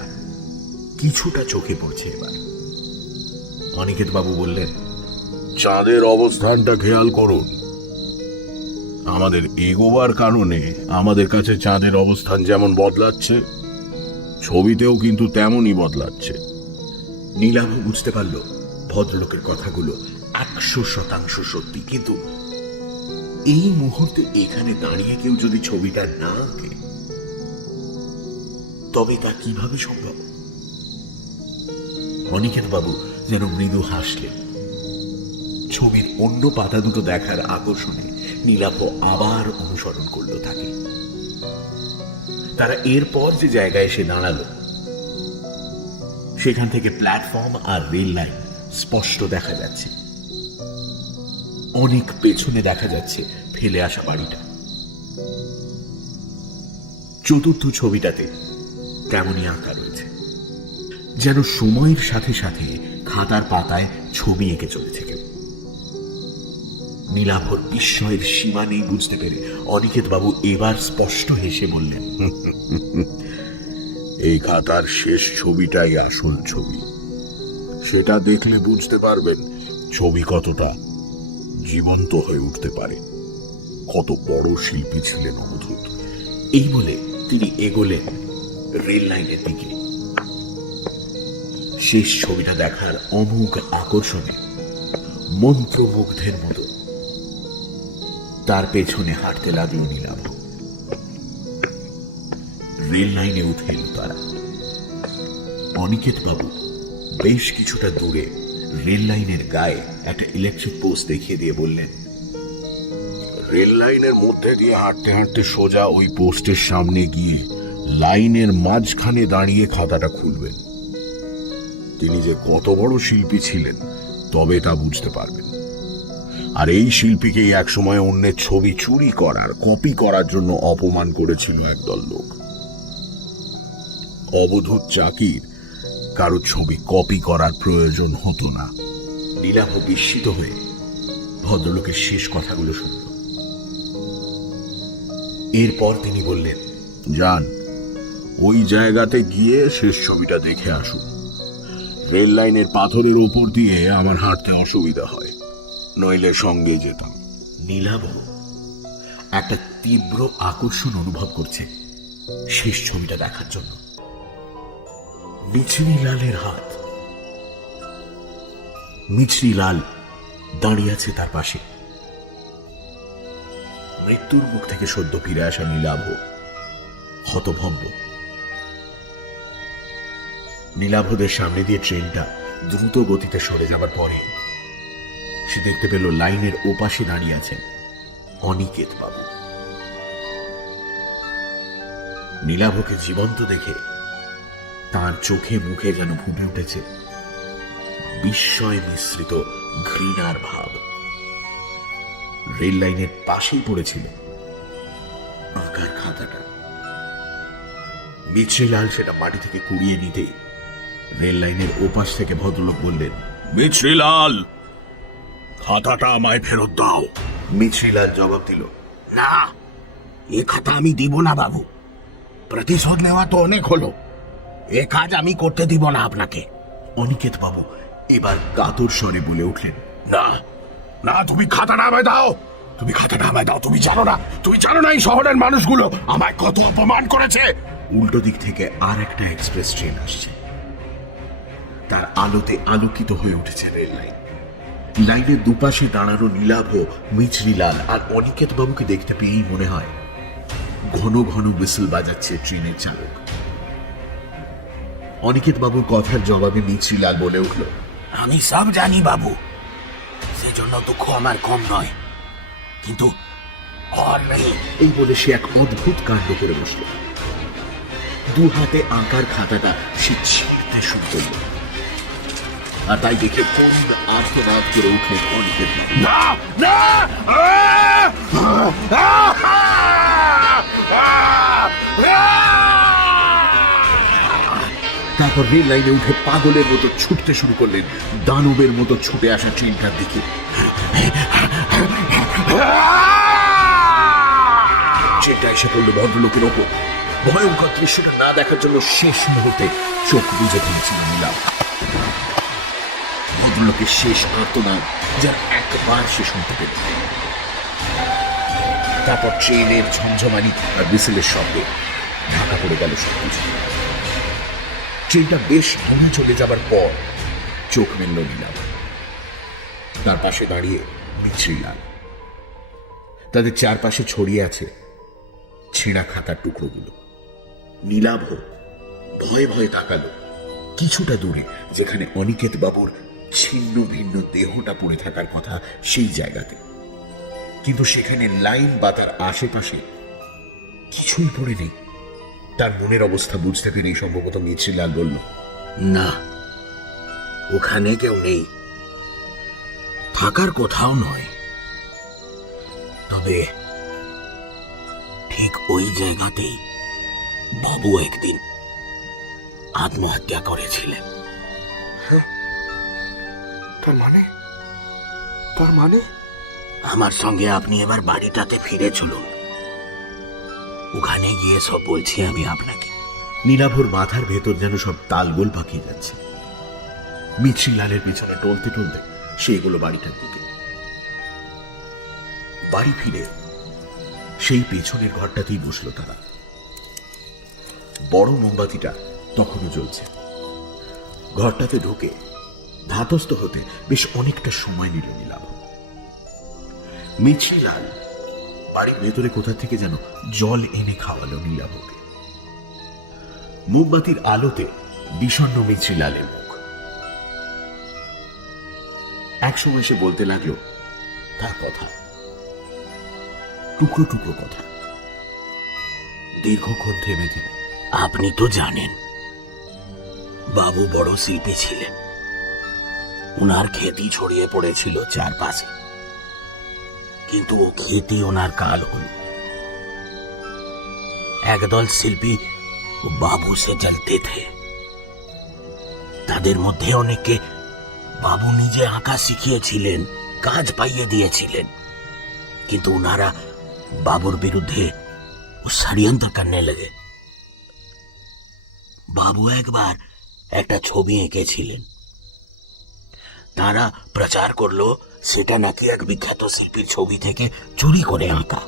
কিছুটা চোখে পড়ছে এবার। অনিকেত বাবু বললেন, চাঁদের অবস্থানটা খেয়াল করুন। আমাদের এগোবার কারণে আমাদের কাছে চাঁদের অবস্থান যেমন বদলাচ্ছে, ছবিতেও কিন্তু তেমনই বদলাচ্ছে। নীলাভ বুঝতে পারল ভদ্রলোকের কথাগুলো 100% সত্যি। কিন্তু এই মুহূর্তে এখানে দাঁড়িয়ে কেউ যদি ছবিটা না আঁকে তবে তা কিভাবে সম্ভব? অনিকেত বাবু যেন মৃদু হাসলেন। ছবির অন্য পাতা দুটো দেখার আকর্ষণে নীলাভ আবার অনুসরণ করল তাকে। তারা এরপর যে জায়গায় এসে দাঁড়ালো সেখান থেকে প্ল্যাটফর্ম আর রেল লাইন স্পষ্ট দেখা যাচ্ছে। অনেক পেছনে দেখা যাচ্ছে ফেলে আসা বাড়িটা। চতুর্থ ছবিটাতে তেমনই আঁকা রয়েছে, যেন সময়ের সাথে সাথে খাতার পাতায় ছবি এঁকে চলেছে কেউ। নীলাভর বিস্ময়ের সীমা নেই বুঝতে পেরে অনিকেত বাবু এবার স্পষ্ট হেসে বললেন, এই খাতার শেষ ছবিটাই আসল ছবি। সেটা দেখলে বুঝতে পারবেন ছবি কতটা জীবন্ত হয়ে উঠতে পারে। কত বড় শিল্পী ছিলেন অবধূত। এই বলে তিনি এগোলেন রেল লাইনের দিকে। শেষ ছবিটা দেখার অমোঘ আকর্ষণে মন্ত্রমুগ্ধের মতো তার পেছনে হাঁটতে লাগলো নীলাভ। রেল লাইনে উঠে এলো তারা। অনিকেত বাবু বেশ কিছুটা দূরে রেল লাইনের গায়ে একটা ইলেকট্রিক পোস্ট দেখিয়ে দিয়ে বললেন, রেল লাইনের মধ্যে দিয়ে হাঁটতে হাঁটতে সোজা ওই পোস্টের সামনে গিয়ে লাইনের মাঝখানে দাঁড়িয়ে খাতাটা খুলবেন। তিনি যে কত বড় শিল্পী ছিলেন তবে তা বুঝতে পারবেন। আর এই শিল্পীকেই একসময় অন্যের ছবি চুরি করার, কপি করার জন্য অপমান করেছিল একদল লোক। অবধূত চাকির কারো ছবি কপি করার প্রয়োজন হতো না। নীলাভ বিস্মিত হয়ে ভদ্রলোকের শেষ কথাগুলো শুনল। এরপর তিনি বললেন, যান, ওই জায়গাতে গিয়ে শেষ ছবিটা দেখে আসুন। রেল লাইনের পাথরের ওপর দিয়ে আমার হাঁটতে অসুবিধা হয়, নইলে সঙ্গে যেতাম। নীলাভ একটা তীব্র আকর্ষণ অনুভব করছে শেষ ছবিটা দেখার জন্য। মিছরি লালের হাত। মিছরি লাল দাঁড়িয়ে আছে তার পাশে। মৃত্যুর মুখ থেকে সদ্য ফিরে আসা নীলাভ হতভম্ব। নীলাভদের সামনে দিয়ে ট্রেনটা দ্রুত গতিতে সরে যাবার পরে সে দেখতে পেল লাইনের ওপাশে দাঁড়িয়ে আছেন অনিকেত বাবু। নীলাভকে জীবন্ত দেখে তার চোখে মুখে যেন ফুটে উঠেছে বিস্ময় মিশ্রিত ঘৃণার ভাব। রেল লাইনের পাশেই পড়েছিল আঁকার খাতাটা। মিছরিলাল সেটা মাটি থেকে কুড়িয়ে নিতেই রেল লাইনের ওপাশ থেকে ভদ্রলোক বললেন, মিছরিলাল, খাতাটা আমায় ফেরত দাও। মিছরিলাল জবাব দিল, না, এ খাতা আমি দিব না বাবু। প্রতিশোধ নেওয়া তো অনেক হলো, এ কাজ আমি করতে দিব না আপনাকে। অনিকেত বাবু এবার কাতর স্বরে বলে উঠলেন, না না, তুমি খাতাটা আমায় দাও, তুমি খাতাটা আমায় দাও। তুমি জানো না এই শহরের মানুষগুলো আমায় কত অপমান করেছে। উল্টো দিক থেকে আর একটা এক্সপ্রেস ট্রেন আসছে। তার আলোতে আলোকিত হয়ে উঠেছে রেল লাইন। লাইনের দুপাশে দাঁড়ানো নীলাভ, মিছরিলাল আর অনিকেত বাবুকে দেখতে পেয়েই মনে হয় ঘন ঘন হুইসেল বাজাচ্ছে ট্রেনের চালক। অনিকেত বাবুর কথার জবাবে মিছরিলাল বলে উঠল, আমি সব জানি বাবু, সেজন্য দুঃখ আমার কম নয়, কিন্তু আর নেই। এই বলে সে এক অদ্ভুত কাণ্ড করে বসল। দু হাতে আঁকার খাতাটা সে ছিঁড়তে শুরু করল, আর তাই দেখে করুণ আর্তনাদ করে উঠলেন অনিকেত বাবু। না না, তারপর রেল লাইনে উঠে পাগলের মতো ছুটতে শুরু করলেন দানবের মতো ছুটে আসা ট্রেনটার দিকে। ট্রেনটা এসে পড়ল ভদ্রলোকের ওপর। ভয়ঙ্কর দৃশ্যটা না দেখার জন্য শেষ মুহূর্তে চোখ বুঝে ফেলছিল নীলাভ। ভদ্রলোকের শেষ আর্তনাদ যার একবার সে শুনতে পেল। তারপর ট্রেনের ঝমঝমানি আর বিসেলের শব্দে ঢাকা পড়ে গেল সবকিছু। ট্রেনটা বেশ দূরে চলে যাবার পর চোখ মেলল নীলাভ। তার পাশে দাঁড়িয়ে মিছরিলাল। তাদের চারপাশে ছড়িয়ে আছে ছেঁড়া খাতার টুকরোগুলো। নীলাভ ভয়ে ভয়ে তাকালো কিছুটা দূরে, যেখানে অনিকেত বাবুর ছিন্ন ভিন্ন দেহটা পড়ে থাকার কথা সেই জায়গাতে। কিন্তু সেখানে লাইন বা তার আশেপাশে কিছুই পড়ে নেই। তার মনের অবস্থা বুঝতে পেরেই সম্ভবত মিছরিলাল বলল, না, ওখানে কেউ নেই, থাকার কোথাও নয়। তবে ঠিক ওই জায়গাতেই বাবু একদিন আত্মহত্যা করেছিলেন। তার মানে আমার সঙ্গে আপনি এবার বাড়িটাতে ফিরে চলুন, ওখানে গিয়ে সব বলছি আমি আপনাকে। নীলাভর মাথার ভেতর যেন সব তালগোল পাকিয়ে যাচ্ছে। মিছরিলালের পেছনে টলতে টলতে সেগুলো বাড়িটার দিকে। বাড়ি ফিরে সেই পেছনের ঘরটাতেই বসলো তারা। বড় মোমবাতিটা তখনও জ্বলছে। ঘরটাতে ঢুকে ধাতস্থ হতে বেশ অনেকটা সময় নিল নীলাভ। মিছরিলাল বাড়ির ভেতরে কোথা থেকে যেন জল এনে খাওয়ালো নীলাভকে। মোমবাতির আলোতে বিষণ্ণ মিছরিলালের মুখ। একসময় সে বলতে লাগলো তার কথা, টুকরো টুকরো কথা, দীর্ঘক্ষণ থেমে থেমে। আপনি তো জানেন বাবু বড় শিল্পী ছিলেন, ওনার খ্যাতি ছড়িয়ে পড়েছিল চারপাশে, কিন্তু ও খ্যাতি ওনার কাল হল। একদল শিল্পী বাবু সে জ্বলতে থে। তাদের মধ্যে অনেকে বাবু নিজে আঁকা শিখিয়েছিলেন, কাজ পাইয়ে দিয়েছিলেন, কিন্তু ওনারা বাবুর বিরুদ্ধে ষড়যন্ত্র করতে লেগে। বাবু একবার একটা ছবি এঁকেছিলেন, তারা প্রচার করলো সেটা নাকি এক বিখ্যাত শিল্পীর ছবি থেকে চুরি করে আঁকা।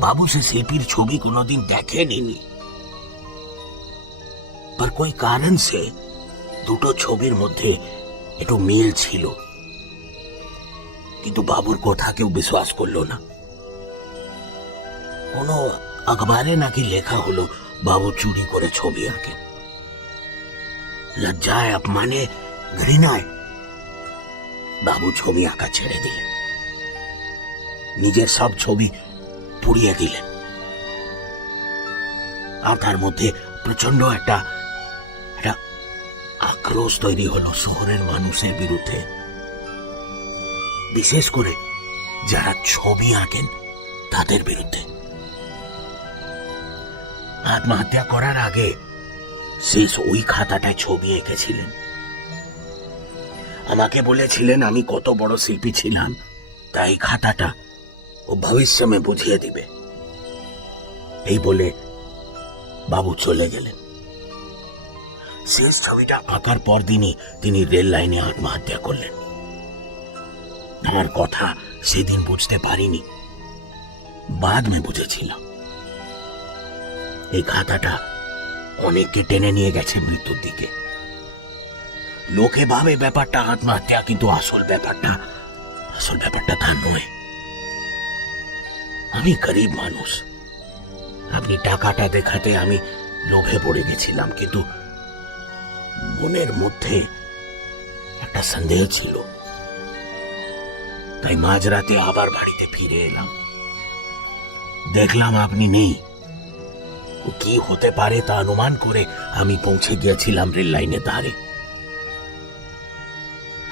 বাবু সে শিল্পীর ছবি কোনোদিন দেখেনি, पर कोई कारण से দুটো ছবির মধ্যে একটু মিল ছিল, কিন্তু বাবুর কথা কেউ বিশ্বাস করলো না। কোনো अखबारे নাকি লেখা হলো বাবু চুরি করে ছবি আঁকেন। লজ্জায়, अपमाने, ঘৃণায় বাবু ছবি আঁকা ছেড়ে দিলেন, নিজের সব ছবি পুড়িয়ে দিলেন। আর তার মধ্যে প্রচন্ড একটা আক্রোশ তৈরি হলো শহরের মানুষের বিরুদ্ধে, বিশেষ করে যারা ছবি আঁকেন তাদের বিরুদ্ধে। আত্মহত্যা করার আগে শেষ ওই খাতাটায় ছবি এঁকেছিলেন। আমাকে বলেছিলেন আমি কত বড় শিল্পী ছিলাম, তাই খাতাটা ও ভবিষ্যতে বুঝিয়ে দিবে। এই বলে বাবু চলে গেলেন। শেষ ছবিটা আঁকার পর দিনই তিনি রেল লাইনে আত্মহত্যা করলেন। আমার কথা সেদিন বুঝতে পারিনি, বাদ মে বুঝেছিলাম। এই খাতাটা অনেককে টেনে নিয়ে গেছে মৃত্যুর দিকে। লোকে ভাবে ব্যাপারটা আত্মহত্যা, কিন্তু আসল ব্যাপারটা তা নয়। আমি গরিব মানুষ, আপনি টাকাটা দেখাতে আমি লোভে পড়ে গেছিলাম, কিন্তু মনের মধ্যে একটা সন্দেহ ছিল। তাই মাঝরাতে আবার বাড়িতে ফিরে এলাম, দেখলাম আপনি নেই। কি হতে পারে তা অনুমান করে আমি পৌঁছে গিয়েছিলাম রেল লাইনের ধারে।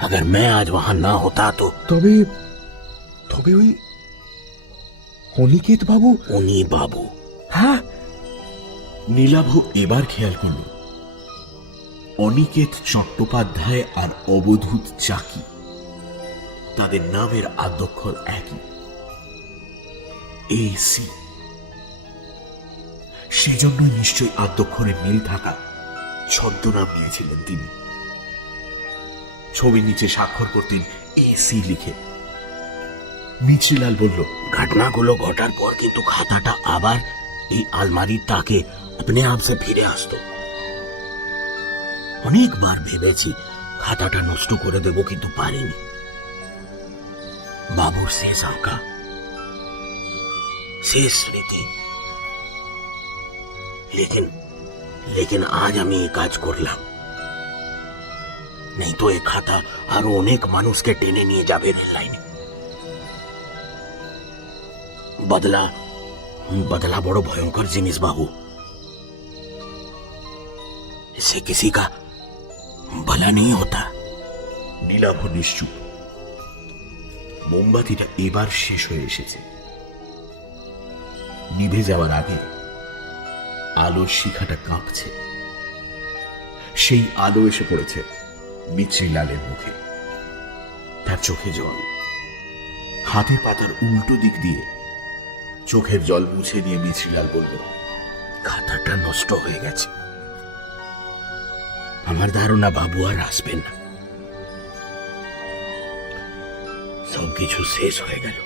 अगर मैं आज वहां ना होता तो তবে তবে ওই অনিকেত বাবু। উনি বাবু। হ্যাঁ, নীলাভ এবার খেয়াল করল অনিকেত চট্টোপাধ্যায় আর অবধূত চাকি, তাদের নামের আদ্যক্ষর একই, AC। সেজন্যই নিশ্চয়ই আদ্যক্ষরের মিল থাকা ছদ্মনাম নিয়েছিলেন তিনি। ছবির নিচে স্বাক্ষর করতেন AC লিখে। মিছরিলাল বলল, ঘটনাগুলো ঘটার পর কিন্তু খাতাটা আবার এই আলমারির তাকে अपने आप से ফিরে আসতো। অনেকবার ভেবেছি খাতাটা নষ্ট করে দেব, কিন্তু পারিনি। বাবুর শেষ আঁকা, শেষ স্মৃতি। लेकिन आज আমি এই কাজ করলাম, नहीं तो এই খাতা আরো অনেক মানুষকে টেনে নিয়ে যাবে রেল লাইনে। बदला बड़ो भयंकर जिनिस बाबू, इससे किसी का भला नहीं होता। নীলাভ নিশ্চুপ। মোমবাতিটা এবার শেষ হয়ে এসেছে। নিভে যাওয়ার আগে আলোর শিখাটা কাঁপছে। সেই আলো এসে পড়েছে মিছরিলালের মুখে। তার চোখে জল। হাতের পাতার উল্টো দিক দিয়ে চোখের জল মুছে দিয়ে মিছরিলাল বলল, খাতাটা নষ্ট হয়ে গেছে। আমার ধারণা বাবু আর আসবেন না, সবকিছু শেষ হয়ে গেল।